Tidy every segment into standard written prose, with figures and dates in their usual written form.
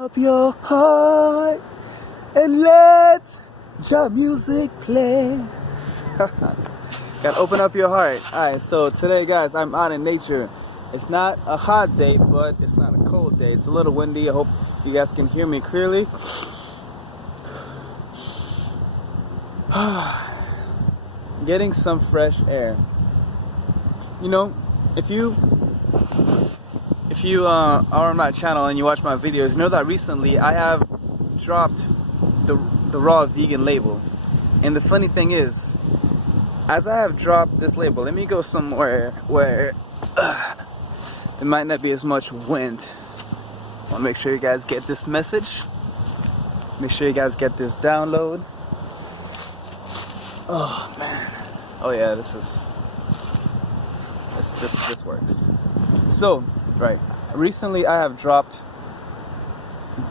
Up your heart and let the music play. Gotta open up your heart. Alright, so today, guys, I'm out in nature. It's not a hot day, but it's not a cold day. It's a little windy. I hope you guys can hear me clearly. Getting some fresh air. You know, if you are on my channel and you watch my videos, you know that recently I have dropped the raw vegan label. And the funny thing is, as I have dropped this label, let me go somewhere where there might not be as much wind. I want to make sure you guys get this message. Make sure you guys get this download. Oh man. Oh yeah, this works. So, right. Recently I have dropped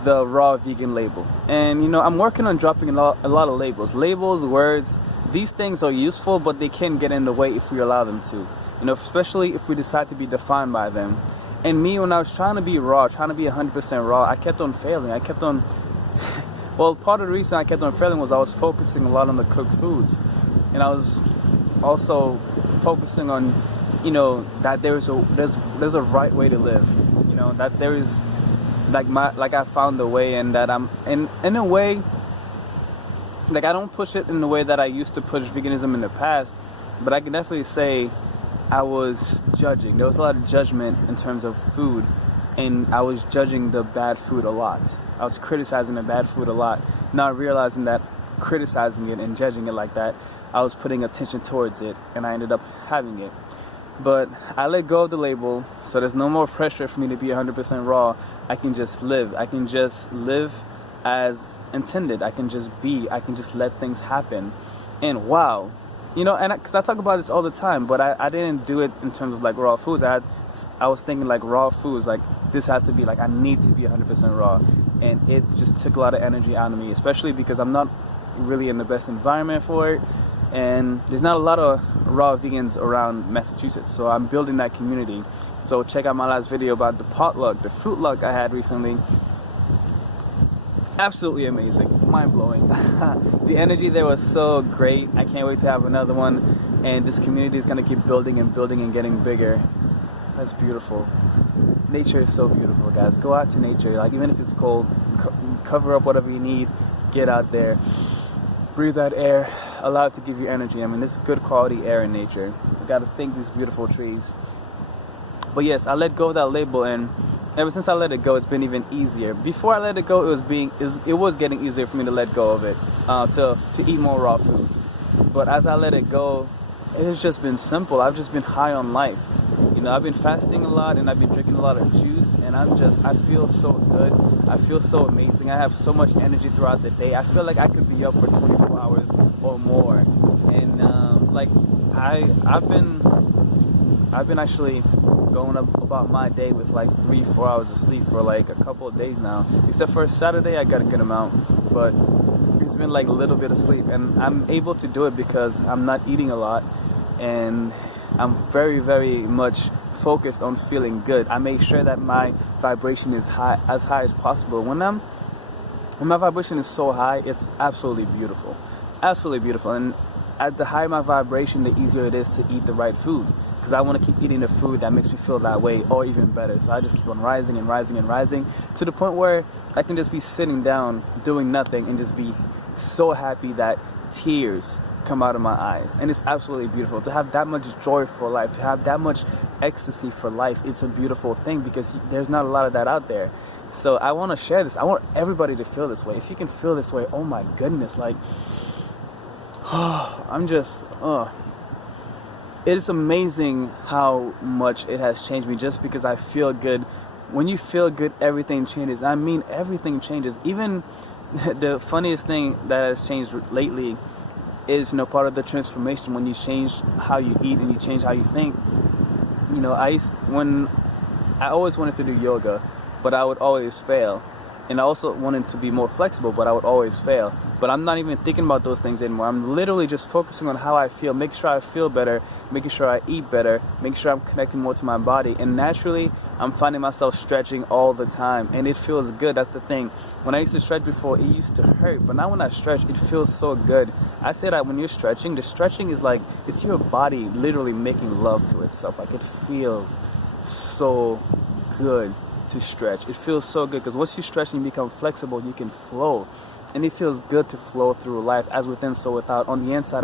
the raw vegan label. And you know, I'm working on dropping a lot of labels. Labels, words, these things are useful, but they can get in the way if we allow them to. You know, especially if we decide to be defined by them. And me, when I was trying to be raw, trying to be 100% raw, I kept on failing. I kept on well, part of the reason I kept on failing was I was focusing a lot on the cooked foods. And I was also focusing on, you know, that there's a right way to live. You know, that there is like I found the way, and that I'm in a way, like I don't push it in the way that I used to push veganism in the past, but I can definitely say I was judging. There was a lot of judgment in terms of food, and I was judging the bad food a lot. I was criticizing the bad food a lot, not realizing that criticizing it and judging it like that, I was putting attention towards it, and I ended up having it. But I let go of the label, so there's no more pressure for me to be 100% raw. I can just live. I can just live as intended. I can just be. I can just let things happen. And wow, you know, and because I talk about this all the time, but I didn't do it in terms of like raw foods. I was thinking like raw foods, like this has to be like I need to be 100% raw, and it just took a lot of energy out of me, especially because I'm not really in the best environment for it. And there's not a lot of raw vegans around Massachusetts, so I'm building that community. So check out my last video about the potluck, the fruit luck I had recently. Absolutely amazing, mind-blowing. The energy there was so great. I can't wait to have another one, and this community is going to keep building and building and getting bigger. That's beautiful. Nature is so beautiful, guys. Go out to nature, like even if it's cold, cover up whatever you need, get out there, breathe that air. Allow it to give you energy. I mean, this is good quality air in nature. You gotta thank these beautiful trees. But yes, I let go of that label, and ever since I let it go, it's been even easier. Before I let it go, it was getting easier for me to let go of it, to eat more raw foods. But as I let it go, it has just been simple. I've just been high on life. You know, I've been fasting a lot, and I've been drinking a lot of juice, and I feel so good. I feel so amazing. I have so much energy throughout the day. I feel like I could be up for 24 hours or more. And I've been actually going up about my day with like 3-4 hours of sleep for like a couple of days now. Except for Saturday, I got a good amount, but it's been like a little bit of sleep, and I'm able to do it because I'm not eating a lot, and I'm very, very much focused on feeling good. I make sure that my vibration is as high as possible. When my vibration is so high, it's absolutely beautiful. Absolutely beautiful. And at the higher my vibration, the easier it is to eat the right food, because I want to keep eating the food that makes me feel that way, or even better. So I just keep on rising and rising and rising to the point where I can just be sitting down doing nothing and just be so happy that tears come out of my eyes. And it's absolutely beautiful to have that much joy for life, to have that much ecstasy for life. It's a beautiful thing, because there's not a lot of that out there. So I want to share this. I want everybody to feel this way. If you can feel this way, oh my goodness, like I'm just it's amazing how much it has changed me just because I feel good. When you feel good, everything changes. I mean, everything changes. Even the funniest thing that has changed lately is, you know, part of the transformation. When you change how you eat and you change how you think. You know, I always wanted to do yoga, but I would always fail. And I also wanted to be more flexible, but I would always fail. But I'm not even thinking about those things anymore. I'm literally just focusing on how I feel, making sure I feel better, making sure I eat better, making sure I'm connecting more to my body. And naturally, I'm finding myself stretching all the time, and it feels good. That's the thing. When I used to stretch before, it used to hurt, but now when I stretch, it feels so good. I say that when you're stretching, the stretching is like, it's your body literally making love to itself. Like, it feels so good to stretch. It feels so good because once you stretch and you become flexible, you can flow, and it feels good to flow through life, as within so without. On the inside,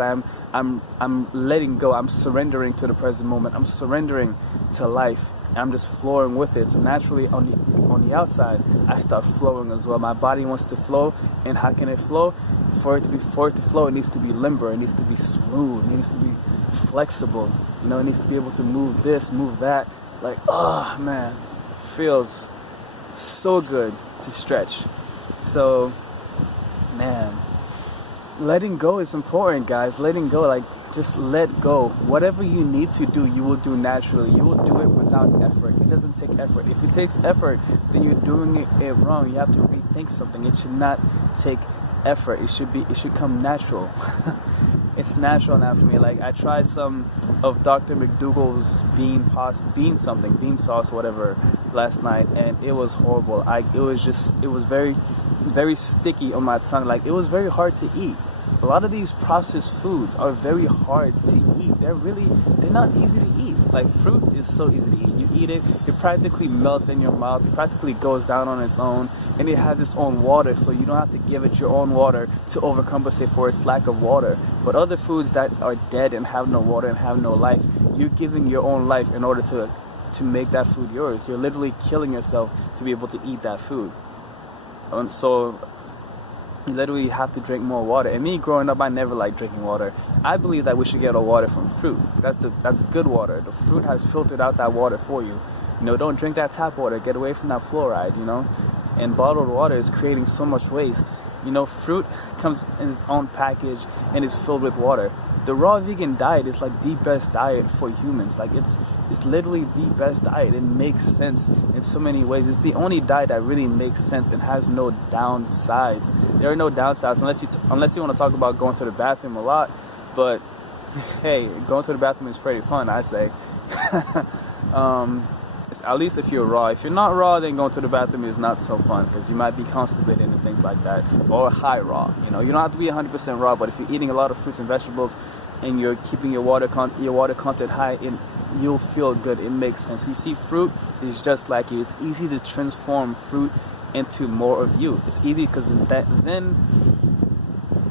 I'm letting go. I'm surrendering to the present moment. I'm surrendering to life. I'm just flowing with it. So naturally, on the outside, I start flowing as well. My body wants to flow, and how can it flow? For it to flow, it needs to be limber. It needs to be smooth. It needs to be flexible. You know, it needs to be able to move this, move that. Like, oh man, feels so good to stretch. So, man, letting go is important, guys. Letting go, like, just let go. Whatever you need to do, you will do naturally. You will do it without effort. It doesn't take effort. If it takes effort, then you're doing it wrong. You have to rethink something. It should not take effort. It should come natural. It's natural now for me. Like, I tried some of Dr. McDougall's bean sauce, whatever, last night, and it was horrible. It was very, very sticky on my tongue. Like, it was very hard to eat. A lot of these processed foods are very hard to eat. They're not easy to eat. Like, fruit is so easy to eat. You eat it, it practically melts in your mouth. It practically goes down on its own, and it has its own water, so you don't have to give it your own water to overcompensate for its lack of water. But other foods that are dead and have no water and have no life, you're giving your own life in order to make that food yours. You're literally killing yourself to be able to eat that food. So you literally have to drink more water. And me growing up, I never liked drinking water. I believe that we should get our water from fruit. That's good water. The fruit has filtered out that water for you. You know, don't drink that tap water. Get away from that fluoride, you know. And bottled water is creating so much waste. You know, fruit comes in its own package and is filled with water. The raw vegan diet is like the best diet for humans. Like, it's literally the best diet. It makes sense in so many ways. It's the only diet that really makes sense and has no downsides. There are no downsides unless you want to talk about going to the bathroom a lot. But hey, going to the bathroom is pretty fun, I say. At least if you're raw. If you're not raw, then going to the bathroom is not so fun because you might be constipated and things like that, or high raw. You know, you don't have to be 100% raw, but if you're eating a lot of fruits and vegetables and you're keeping your water content high, you'll feel good. It makes sense. You see, fruit is just like you. It's easy to transform fruit into more of you. It's easy because then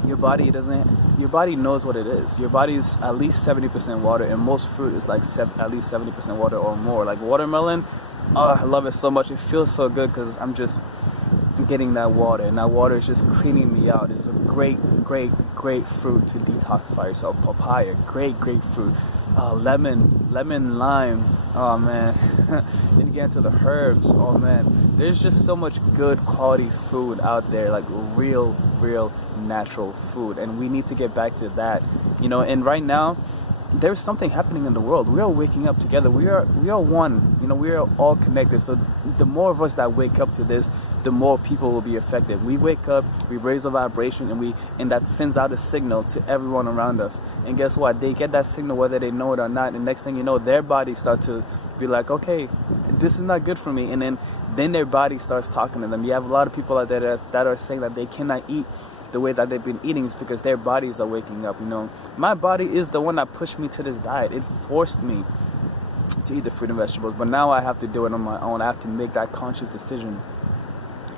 your body knows what it is. Your body is at least 70% water, and most fruit is like at least 70% water or more. Like watermelon, oh, I love it so much. It feels so good because I'm just getting that water, and that water is just cleaning me out. It's a great fruit to detoxify yourself. Papaya, great fruit. Lemon, lime. Oh man. Then you get into the herbs. Oh man, there's just so much good quality food out there, like real natural food, and we need to get back to that. You know, and right now there's something happening in the world. We are waking up together. We are one. You know, we are all connected. So the more of us that wake up to this, the more people will be affected. We wake up, we raise a vibration, and that sends out a signal to everyone around us. And guess what? They get that signal whether they know it or not. And next thing you know, their bodies start to be like, okay, this is not good for me. And then their body starts talking to them. You have a lot of people out there that are saying that they cannot eat the way that they've been eating is because their bodies are waking up. You know, my body is the one that pushed me to this diet. It forced me to eat the fruit and vegetables, but now I have to do it on my own. I have to make that conscious decision.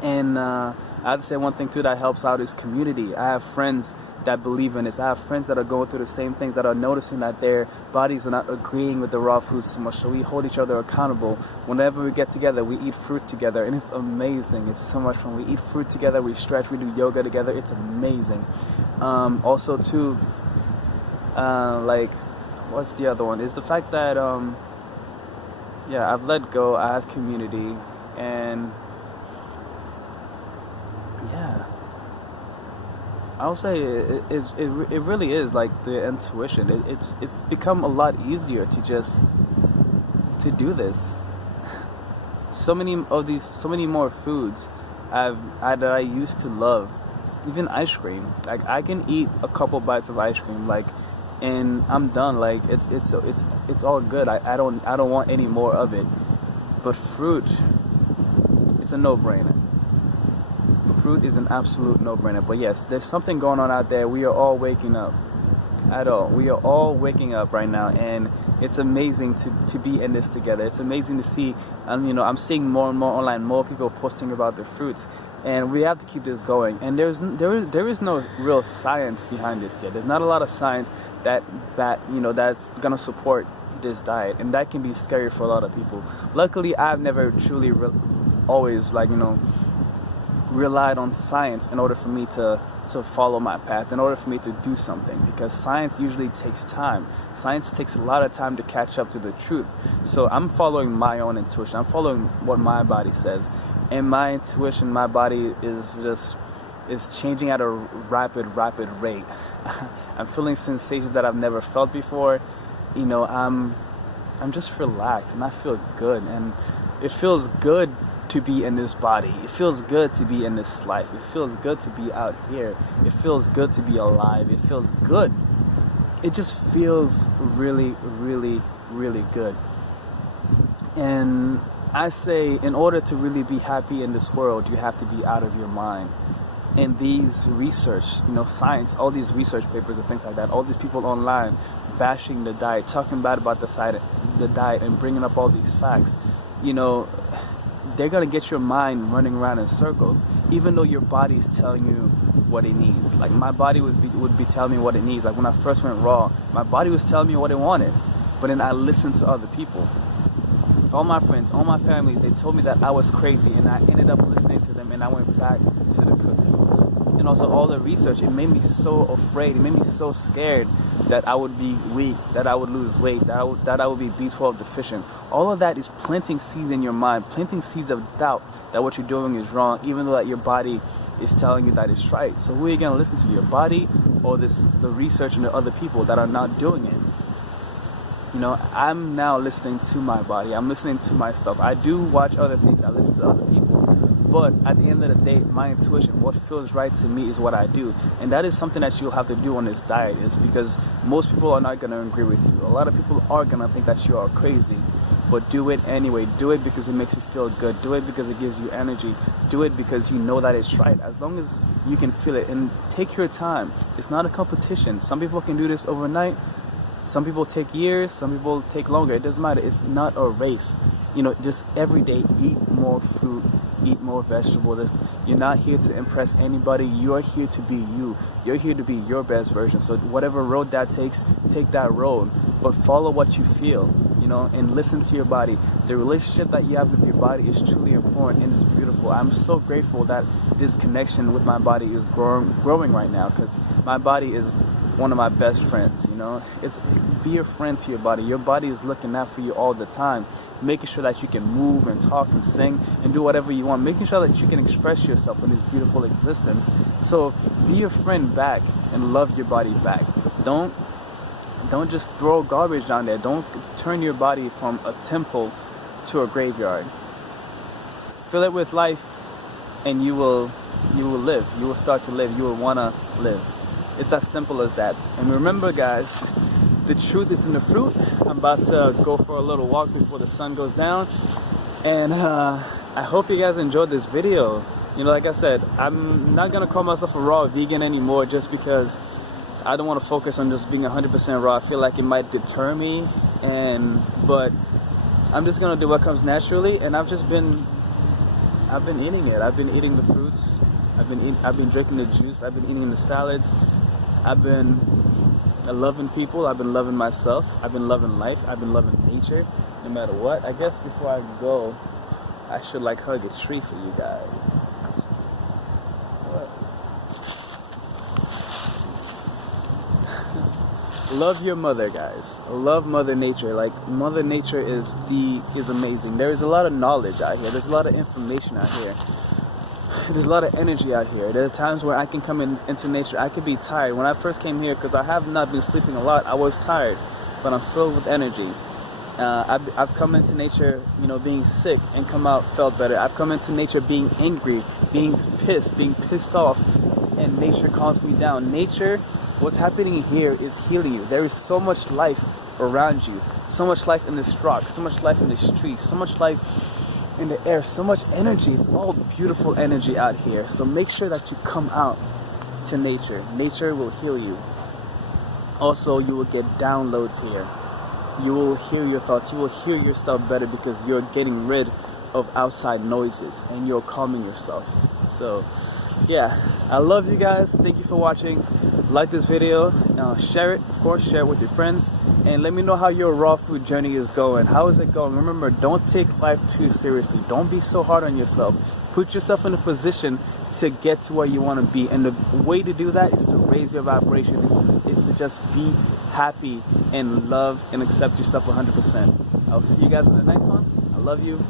And I have to say one thing too that helps out is community. I have friends that believe in this. I have friends that are going through the same things, that are noticing that their bodies are not agreeing with the raw foods too much. So we hold each other accountable. Whenever we get together, we eat fruit together, and it's amazing. It's so much fun. We eat fruit together, we stretch, we do yoga together. It's amazing. Also too, like, what's the other one? Is the fact that I've let go. I have community, and yeah, I would say it really is like the intuition. It's become a lot easier to do this. So many more foods that I used to love. Even ice cream. Like, I can eat a couple bites of ice cream, like, and I'm done. Like, it's all good. I don't want any more of it. But fruit, it's a no-brainer. Fruit is an absolute no-brainer. But yes, there's something going on out there. We are all waking up. We are all waking up right now, and it's amazing to be in this together. It's amazing to see, I'm seeing more and more online, more people posting about their fruits, and we have to keep this going. And there is no real science behind this yet. There's not a lot of science that's gonna support this diet, and that can be scary for a lot of people. Luckily, I've never truly always relied on science in order for me to follow my path, in order for me to do something, because science usually takes time. Science takes a lot of time to catch up to the truth. So I'm following my own intuition. I'm following what my body says, and my intuition, my body is changing at a rapid rate. I'm feeling sensations that I've never felt before. I'm just relaxed, and I feel good, and it feels good to be in this body. It feels good to be in this life. It feels good to be out here. It feels good to be alive. It feels good. It just feels really, really, really good. And I say, in order to really be happy in this world, you have to be out of your mind. And these research, science, all these research papers and things like that, all these people online bashing the diet, talking bad about the diet and bringing up all these facts, they're going to get your mind running around in circles, even though your body is telling you what it needs. Like, my body would be telling me what it needs. Like, when I first went raw, my body was telling me what it wanted. But then I listened to other people. All my friends, all my families, they told me that I was crazy, and I ended up listening to them, and I went back to the cooked foods. And also all the research, it made me so afraid, it made me so scared that I would be weak, that I would lose weight, that I would be B12 deficient. All of that is planting seeds in your mind, planting seeds of doubt that what you're doing is wrong, even though that your body is telling you that it's right. So who are you going to listen to, your body or the research and the other people that are not doing it? I'm now listening to my body. I'm listening to myself. I do watch other things. I listen to other people. But at the end of the day, my intuition, what feels right to me is what I do. And that is something that you'll have to do on this diet, is because most people are not going to agree with you. A lot of people are going to think that you are crazy. But do it anyway. Do it because it makes you feel good. Do it because it gives you energy. Do it because you know that it's right. As long as you can feel it. And take your time. It's not a competition. Some people can do this overnight. Some people take years. Some people take longer. It doesn't matter. It's not a race. Just every day, eat more fruit. Eat more vegetables. You're not here to impress anybody. You're here to be you. You're here to be your best version. So whatever road that takes, take that road. But follow what you feel. And listen to your body. The relationship that you have with your body is truly important and it's beautiful. I'm so grateful that this connection with my body is growing right now, because my body is one of my best friends. Be a friend to your body. Your body is looking out for you all the time, making sure that you can move and talk and sing and do whatever you want, making sure that you can express yourself in this beautiful existence. So be a friend back and love your body back. Don't just throw garbage down there. Don't turn your body from a temple to a graveyard. Fill it with life, and you will live. You will start to live. You will want to live. It's as simple as that. And remember, guys, the truth is in the fruit. I'm about to go for a little walk before the sun goes down. And I hope you guys enjoyed this video. Like I said, I'm not going to call myself a raw vegan anymore, just because I don't want to focus on just being 100% raw. I feel like it might deter me, but I'm just gonna do what comes naturally. And I've been eating it. I've been eating the fruits. I've been drinking the juice. I've been eating the salads. I've been loving people. I've been loving myself. I've been loving life. I've been loving nature, no matter what. I guess before I go, I should hug a tree for you guys. Love your mother, guys. Love Mother Nature. Mother Nature is amazing. There is a lot of knowledge out here. There's a lot of information out here. There's a lot of energy out here. There are times where I can come into nature. I could be tired. When I first came here, because I have not been sleeping a lot, I was tired, but I'm filled with energy. I've come into nature, being sick, and come out felt better. I've come into nature being angry, being pissed off, and nature calms me down. Nature, what's happening here is healing you. There is so much life around you, so much life in this rock, so much life in this tree, so much life in the air, so much energy. It's all beautiful energy out here. So make sure that you come out to nature. Nature will heal you. Also, you will get downloads here. You will hear your thoughts. You will hear yourself better because you're getting rid of outside noises and you're calming yourself. So yeah, I love you guys. Thank you for watching. Like this video, share it, of course, share it with your friends, and let me know how your raw food journey is going. How is it going? Remember, don't take life too seriously. Don't be so hard on yourself. Put yourself in a position to get to where you want to be, and the way to do that is to raise your vibration. Is to just be happy and love and accept yourself 100%. I'll see you guys in the next one. I love you.